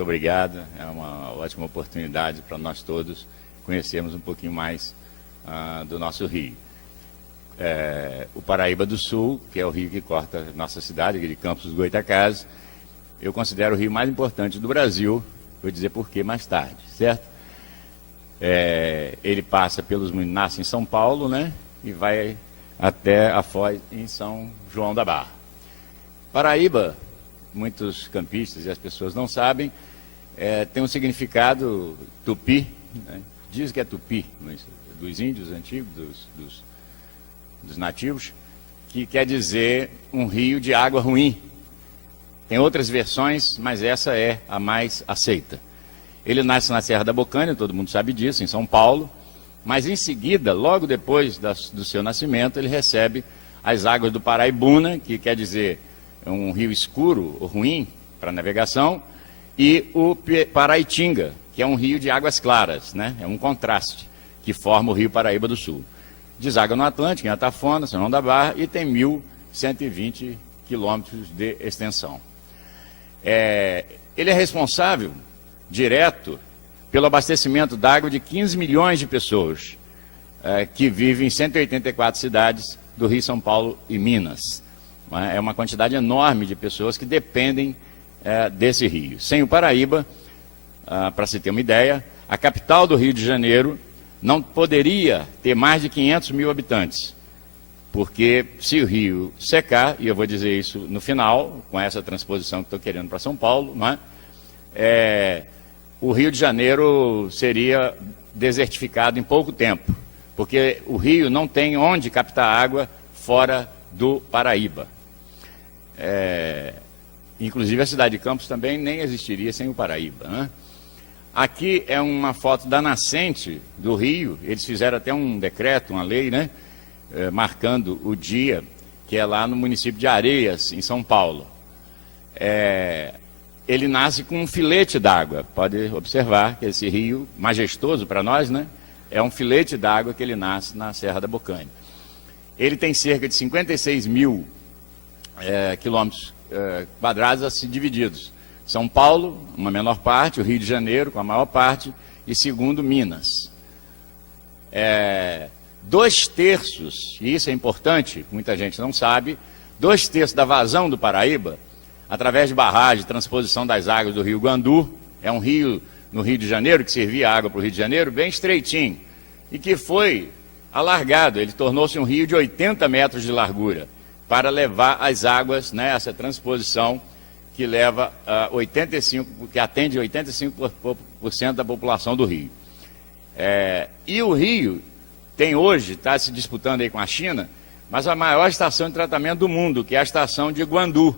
Muito obrigado. É uma ótima oportunidade para nós todos conhecermos um pouquinho mais do nosso rio. O Paraíba do Sul, que é o rio que corta nossa cidade, aqui de Campos dos Goytacazes, eu considero o rio mais importante do Brasil, vou dizer por quê mais tarde, certo? Ele passa nasce em São Paulo, né, e vai até a Foz em São João da Barra. Paraíba, muitos campistas e as pessoas não sabem, tem um significado tupi, né? Diz que é tupi, mas dos índios antigos, dos nativos, que quer dizer um rio de água ruim. Tem outras versões, mas essa é a mais aceita. Ele nasce na Serra da Bocaina, todo mundo sabe disso, em São Paulo, mas em seguida, logo depois do seu nascimento, ele recebe as águas do Paraibuna, que quer dizer um rio escuro ou ruim para navegação, e o Paraitinga, que é um rio de águas claras, né? É um contraste que forma o Rio Paraíba do Sul. Deságua no Atlântico, em Atafona, São João da Barra, e tem 1.120 quilômetros de extensão. Ele é responsável direto pelo abastecimento d'água de 15 milhões de pessoas que vivem em 184 cidades do Rio, São Paulo e Minas. É uma quantidade enorme de pessoas que dependem desse rio. Sem o Paraíba, para se ter uma ideia, a capital do Rio de Janeiro não poderia ter mais de 500 mil habitantes, porque se o rio secar, e eu vou dizer isso no final, com essa transposição que estou querendo para São Paulo, não é? O Rio de Janeiro seria desertificado em pouco tempo, porque o rio não tem onde captar água fora do Paraíba. Inclusive a cidade de Campos também nem existiria sem o Paraíba, né? Aqui é uma foto da nascente do rio. Eles fizeram até um decreto, uma lei, né, marcando o dia, que é lá no município de Areias, em São Paulo. Ele nasce com um filete d'água. Pode observar que esse rio, majestoso para nós, né, é um filete d'água que ele nasce na Serra da Bocaina. Ele tem cerca de 56 mil quilômetros quadrados assim divididos. São Paulo, uma menor parte, o Rio de Janeiro, com a maior parte, e segundo, Minas. 2/3, e isso é importante, muita gente não sabe, 2/3 da vazão do Paraíba, através de barragem, transposição das águas do Rio Guandu, é um rio no Rio de Janeiro, que servia água para o Rio de Janeiro, bem estreitinho, e que foi alargado, ele tornou-se um rio de 80 metros de largura, para levar as águas, né, essa transposição que leva que atende 85% da população do Rio. E o Rio tem hoje, está se disputando aí com a China, mas a maior estação de tratamento do mundo, que é a estação de Guandu,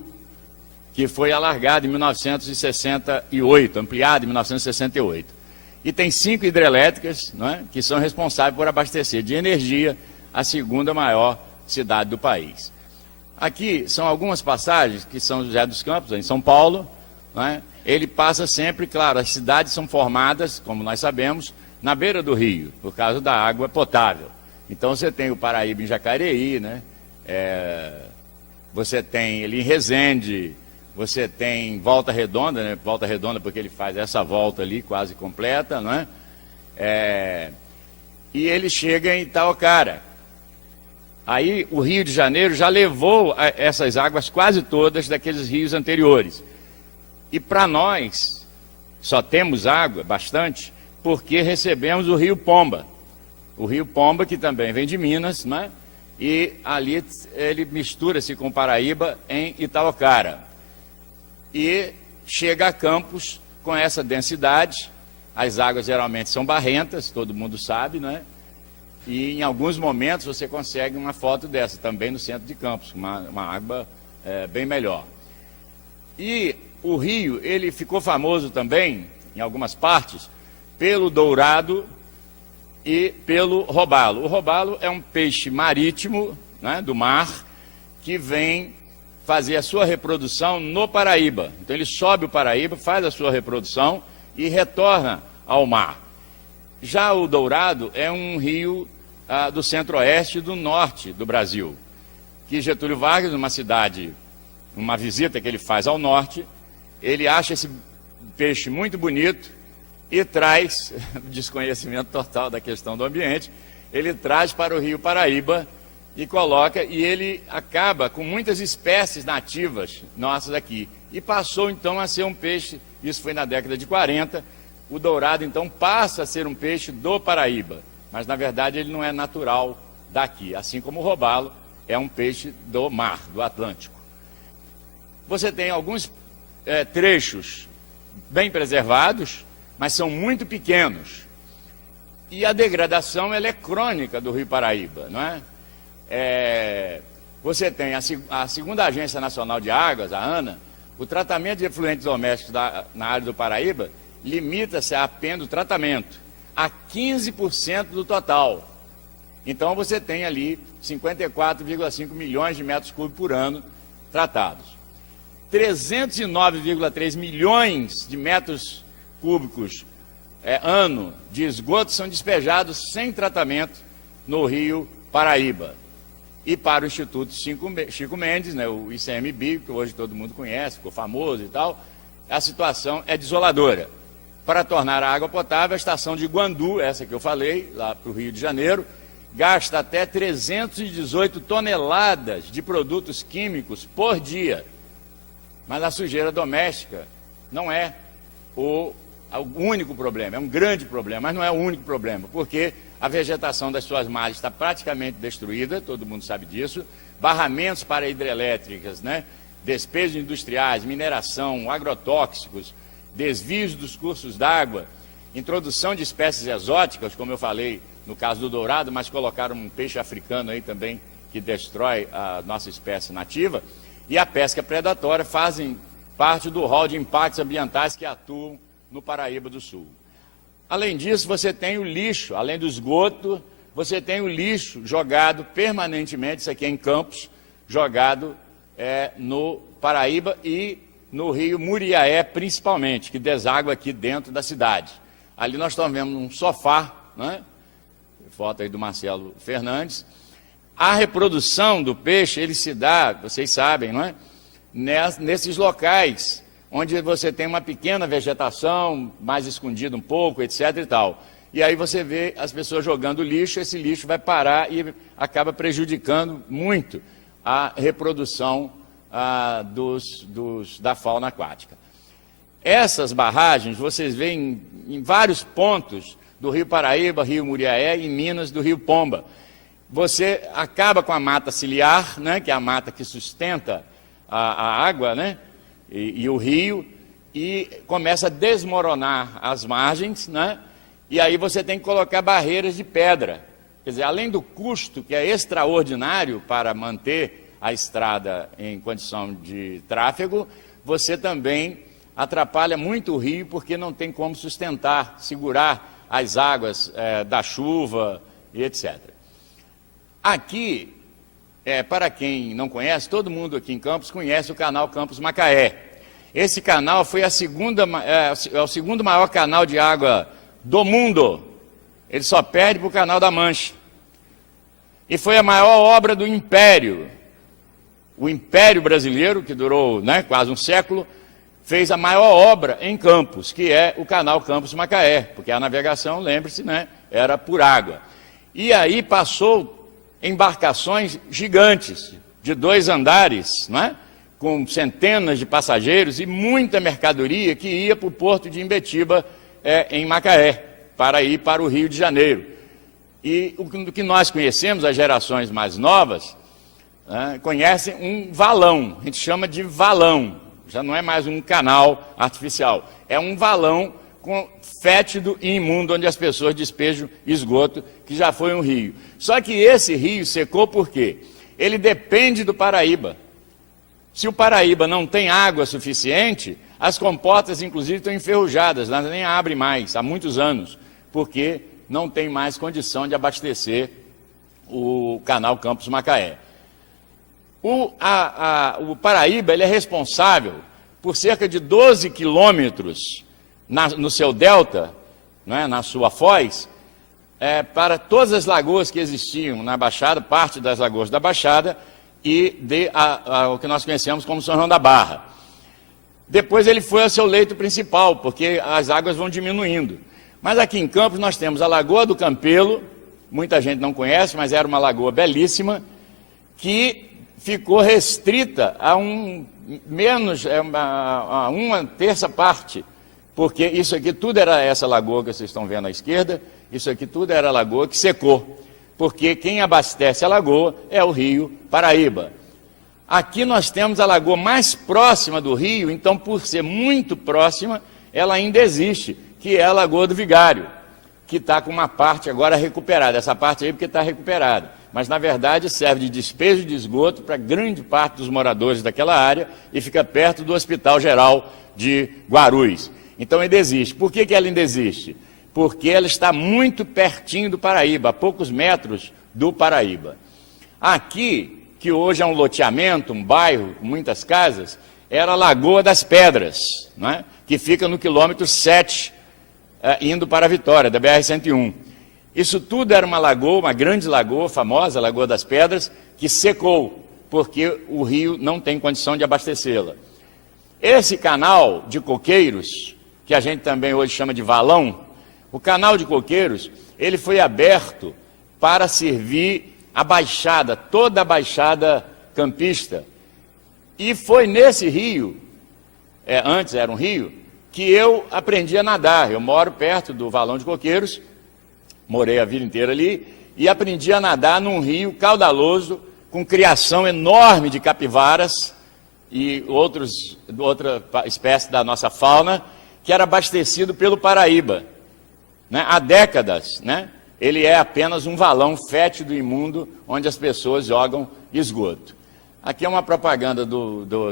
que foi alargada em 1968, ampliada em 1968. E tem 5 hidrelétricas, não é, que são responsáveis por abastecer de energia a segunda maior cidade do país. Aqui são algumas passagens que São José dos Campos, em São Paulo, né? Ele passa sempre, claro, as cidades são formadas, como nós sabemos, na beira do rio, por causa da água potável. Então você tem o Paraíba em Jacareí, né? Você tem ele em Resende, você tem Volta Redonda, né? Volta Redonda porque ele faz essa volta ali quase completa, não é? E ele chega em Itaocara. Aí o Rio de Janeiro já levou essas águas quase todas daqueles rios anteriores. E para nós, só temos água, bastante, porque recebemos o Rio Pomba. O Rio Pomba, que também vem de Minas, né? E ali ele mistura-se com Paraíba em Itaocara. E chega a Campos com essa densidade. As águas geralmente são barrentas, todo mundo sabe, né? E em alguns momentos você consegue uma foto dessa, também no centro de Campos, uma água bem melhor. E o rio, ele ficou famoso também, em algumas partes, pelo dourado e pelo robalo. O robalo é um peixe marítimo, né, do mar, que vem fazer a sua reprodução no Paraíba. Então ele sobe o Paraíba, faz a sua reprodução e retorna ao mar. Já o Dourado é um rio do centro-oeste e do norte do Brasil, que Getúlio Vargas, numa cidade, uma visita que ele faz ao norte, ele acha esse peixe muito bonito e traz, desconhecimento total da questão do ambiente, ele traz para o Rio Paraíba e coloca, e ele acaba com muitas espécies nativas nossas aqui. E passou então a ser um peixe, isso foi na década de 40, o dourado então passa a ser um peixe do Paraíba, mas na verdade ele não é natural daqui, assim como o robalo é um peixe do mar, do Atlântico. Você tem alguns trechos bem preservados, mas são muito pequenos. E a degradação ela é crônica do Rio Paraíba, não é? Você tem a segunda Agência Nacional de Águas, a ANA, o tratamento de efluentes domésticos na área do Paraíba limita-se apenas o tratamento a 15% do total. Então você tem ali 54,5 milhões de metros cúbicos por ano tratados. 309,3 milhões de metros cúbicos ano de esgoto são despejados sem tratamento no Rio Paraíba. E para o Instituto Chico Mendes, né, o ICMBio, que hoje todo mundo conhece, ficou famoso e tal, a situação é desoladora. Para tornar a água potável, a estação de Guandu, essa que eu falei, lá para o Rio de Janeiro, gasta até 318 toneladas de produtos químicos por dia. Mas a sujeira doméstica não é o único problema, é um grande problema, mas não é o único problema, porque a vegetação das suas margens está praticamente destruída, todo mundo sabe disso, barramentos para hidrelétricas, né? Despejos industriais, mineração, agrotóxicos, desvios dos cursos d'água, introdução de espécies exóticas, como eu falei no caso do dourado, mas colocaram um peixe africano aí também que destrói a nossa espécie nativa, e a pesca predatória fazem parte do rol de impactos ambientais que atuam no Paraíba do Sul. Além disso, você tem o lixo, além do esgoto, você tem o lixo jogado permanentemente, isso aqui é em Campos, jogado no Paraíba e no rio Muriaé, principalmente, que deságua aqui dentro da cidade. Ali nós estamos vendo um sofá, né? Foto aí do Marcelo Fernandes. A reprodução do peixe, ele se dá, vocês sabem, não é? Nesses locais, onde você tem uma pequena vegetação, mais escondida um pouco, etc. e tal. E aí você vê as pessoas jogando lixo, esse lixo vai parar e acaba prejudicando muito a reprodução da fauna aquática. Essas barragens, vocês veem em vários pontos do Rio Paraíba, Rio Muriaé e Minas do Rio Pomba. Você acaba com a mata ciliar, né, que é a mata que sustenta a água, né, e o rio, e começa a desmoronar as margens, né, e aí você tem que colocar barreiras de pedra. Quer dizer, além do custo, que é extraordinário para manter a estrada em condição de tráfego, você também atrapalha muito o rio, porque não tem como sustentar, segurar as águas da chuva e etc. Aqui, para quem não conhece, todo mundo aqui em Campos conhece o canal Campos Macaé. Esse canal foi o segundo maior canal de água do mundo. Ele só perde para o Canal da Mancha. E foi a maior obra do Império. O Império Brasileiro, que durou, né, quase um século, fez a maior obra em Campos, que é o canal Campos Macaé, porque a navegação, lembre-se, né, era por água. E aí passou embarcações gigantes, de 2 andares, né, com centenas de passageiros e muita mercadoria que ia para o porto de Imbetiba, em Macaé, para ir para o Rio de Janeiro. E o que nós conhecemos, as gerações mais novas, conhecem um valão, a gente chama de valão, já não é mais um canal artificial, é um valão fétido e imundo, onde as pessoas despejam esgoto, que já foi um rio. Só que esse rio secou por quê? Ele depende do Paraíba. Se o Paraíba não tem água suficiente, as comportas, inclusive, estão enferrujadas, elas nem abrem mais, há muitos anos, porque não tem mais condição de abastecer o canal Campos Macaé. O Paraíba ele é responsável por cerca de 12 quilômetros no seu delta, né, na sua foz, para todas as lagoas que existiam na Baixada, parte das lagoas da Baixada, e o que nós conhecemos como São João da Barra. Depois ele foi ao seu leito principal, porque as águas vão diminuindo. Mas aqui em Campos nós temos a Lagoa do Campelo, muita gente não conhece, mas era uma lagoa belíssima, que ficou restrita a uma terça parte, porque isso aqui tudo era essa lagoa que vocês estão vendo à esquerda, isso aqui tudo era a lagoa que secou, porque quem abastece a lagoa é o rio Paraíba. Aqui nós temos a lagoa mais próxima do rio, então por ser muito próxima, ela ainda existe, que é a Lagoa do Vigário, que está com uma parte agora recuperada, essa parte aí porque está recuperada, mas na verdade serve de despejo de esgoto para grande parte dos moradores daquela área e fica perto do Hospital Geral de Guarulhos. Então ainda existe. Por que ela ainda existe? Porque ela está muito pertinho do Paraíba, a poucos metros do Paraíba. Aqui, que hoje é um loteamento, um bairro com muitas casas, era a Lagoa das Pedras, não é? Que fica no quilômetro 7, indo para a Vitória, da BR-101. Isso tudo era uma lagoa, uma grande lagoa, famosa, a Lagoa das Pedras, que secou, porque o rio não tem condição de abastecê-la. Esse canal de coqueiros, que a gente também hoje chama de valão, o canal de coqueiros, ele foi aberto para servir a baixada, toda a baixada campista. E foi nesse rio, antes era um rio, que eu aprendi a nadar. Eu moro perto do Valão de Coqueiros, morei a vida inteira ali, e aprendi a nadar num rio caudaloso, com criação enorme de capivaras e outra espécie da nossa fauna, que era abastecido pelo Paraíba, né? Há décadas, né? Ele é apenas um valão fétido e imundo, onde as pessoas jogam esgoto. Aqui é uma propaganda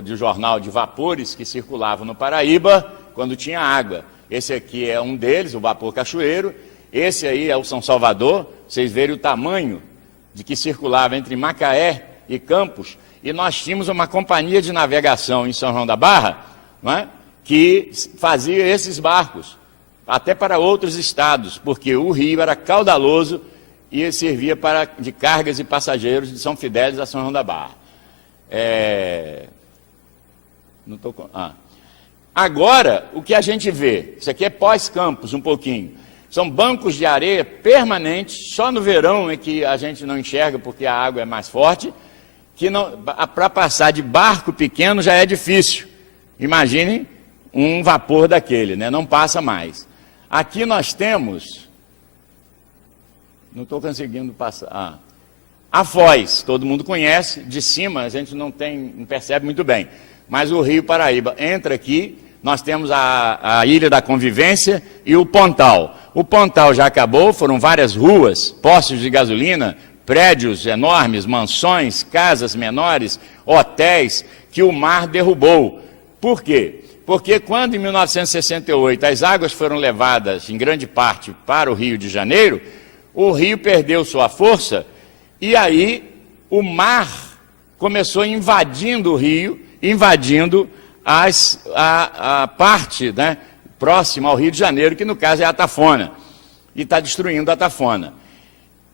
de jornal de vapores que circulava no Paraíba, quando tinha água. Esse aqui é um deles, o vapor Cachoeiro. Esse aí é o São Salvador. Vocês verem o tamanho de que circulava entre Macaé e Campos. E nós tínhamos uma companhia de navegação em São João da Barra, não é? Que fazia esses barcos, até para outros estados, porque o rio era caudaloso e servia de cargas e passageiros de São Fidélis a São João da Barra. Agora, o que a gente vê, isso aqui é pós-Campos um pouquinho, são bancos de areia permanentes, só no verão é que a gente não enxerga porque a água é mais forte, que para passar de barco pequeno já é difícil. Imaginem um vapor daquele, né? Não passa mais. Aqui nós temos, não estou conseguindo passar, a Foz, todo mundo conhece, de cima a gente não percebe muito bem, mas o Rio Paraíba entra aqui, nós temos a Ilha da Convivência e o Pontal. O Pontal já acabou, foram várias ruas, postos de gasolina, prédios enormes, mansões, casas menores, hotéis, que o mar derrubou. Por quê? Porque quando em 1968 as águas foram levadas em grande parte para o Rio de Janeiro, o rio perdeu sua força e aí o mar começou invadindo o rio, invadindo a parte, né, próxima ao Rio de Janeiro, que no caso é a Tafona, e está destruindo a Tafona.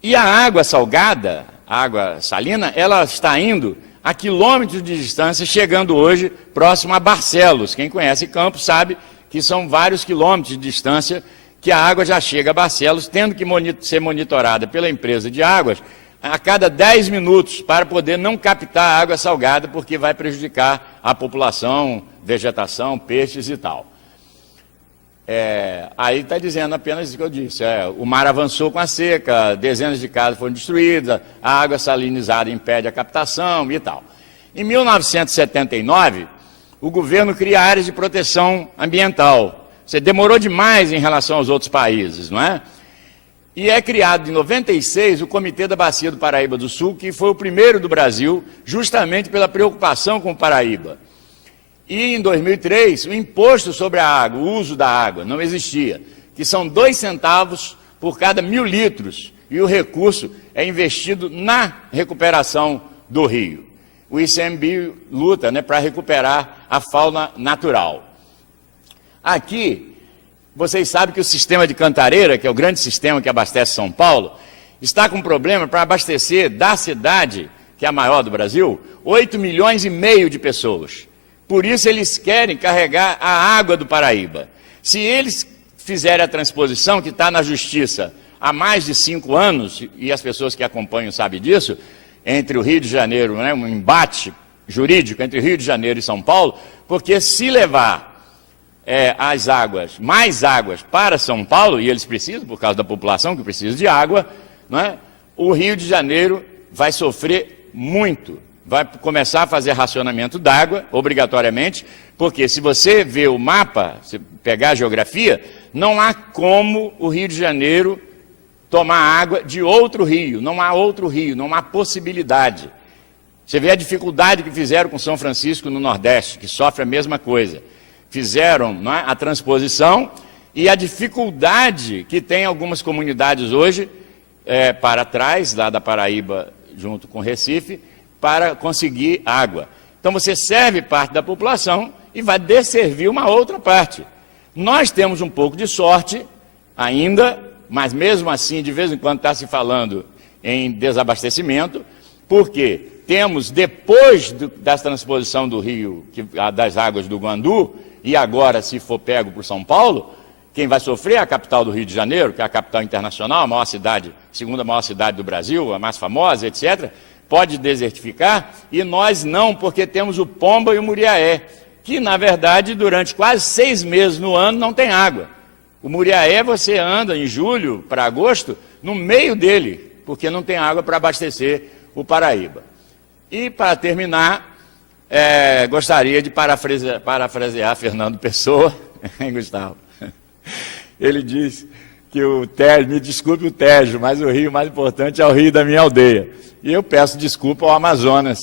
E a água salgada, a água salina, ela está indo a quilômetros de distância, chegando hoje próximo a Barcelos. Quem conhece Campos sabe que são vários quilômetros de distância que a água já chega a Barcelos, tendo que ser monitorada pela empresa de águas a cada 10 minutos para poder não captar a água salgada, porque vai prejudicar a população, vegetação, peixes e tal. Aí está dizendo apenas isso que eu disse. O mar avançou com a seca, dezenas de casas foram destruídas, a água salinizada impede a captação e tal. Em 1979, o governo cria áreas de proteção ambiental. Você demorou demais em relação aos outros países, não é? E é criado em 96 o Comitê da Bacia do Paraíba do Sul, que foi o primeiro do Brasil, justamente pela preocupação com o Paraíba. E em 2003, o imposto sobre a água, o uso da água, não existia, que são 2 centavos por cada 1.000 litros, e o recurso é investido na recuperação do rio. O ICMBio luta, né, para recuperar a fauna natural. Aqui, vocês sabem que o sistema de Cantareira, que é o grande sistema que abastece São Paulo, está com problema para abastecer da cidade, que é a maior do Brasil, 8,5 milhões de pessoas. Por isso eles querem carregar a água do Paraíba. Se eles fizerem a transposição, que está na Justiça há mais de 5 anos, e as pessoas que acompanham sabem disso, entre o Rio de Janeiro, né, um embate jurídico entre Rio de Janeiro e São Paulo, porque se levar as águas, mais águas para São Paulo, e eles precisam, por causa da população que precisa de água, né, o Rio de Janeiro vai sofrer muito, vai começar a fazer racionamento d'água, obrigatoriamente, porque se você vê o mapa, se pegar a geografia, não há como o Rio de Janeiro tomar água de outro rio, não há possibilidade. Você vê a dificuldade que fizeram com São Francisco no Nordeste, que sofre a mesma coisa. Fizeram, não é, a transposição e a dificuldade que tem algumas comunidades hoje, para trás, lá da Paraíba, junto com Recife, para conseguir água. Então você serve parte da população e vai desservir uma outra parte. Nós temos um pouco de sorte ainda, mas mesmo assim, de vez em quando está se falando em desabastecimento, porque temos, depois da transposição do rio, das águas do Guandu, e agora, se for pego por São Paulo, quem vai sofrer é a capital do Rio de Janeiro, que é a capital internacional, a maior cidade, segunda maior cidade do Brasil, a mais famosa, etc., pode desertificar, e nós não, porque temos o Pomba e o Muriaé, que, na verdade, durante quase 6 meses no ano não tem água. O Muriaé, você anda em julho para agosto, no meio dele, porque não tem água para abastecer o Paraíba. E, para terminar, gostaria de parafrasear Fernando Pessoa, hein, Gustavo? Ele diz que o Tejo, me desculpe o Tejo, mas o rio mais importante é o rio da minha aldeia. E eu peço desculpa ao Amazonas,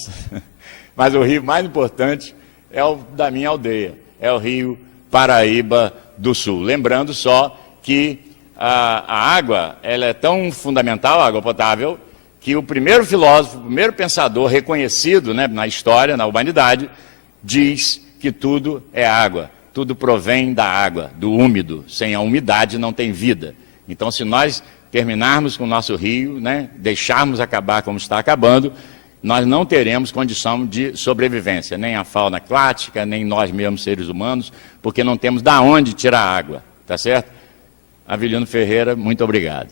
mas o rio mais importante é o da minha aldeia, é o rio Paraíba do Sul. Lembrando só que a água, ela é tão fundamental, a água potável, que o primeiro filósofo, o primeiro pensador reconhecido, né, na história, na humanidade, diz que tudo é água, tudo provém da água, do úmido. Sem a umidade não tem vida. Então, se nós terminarmos com o nosso rio, né, deixarmos acabar como está acabando, nós não teremos condição de sobrevivência, nem a fauna aquática, nem nós mesmos seres humanos, porque não temos de onde tirar água, tá certo? Avelino Ferreira, muito obrigado.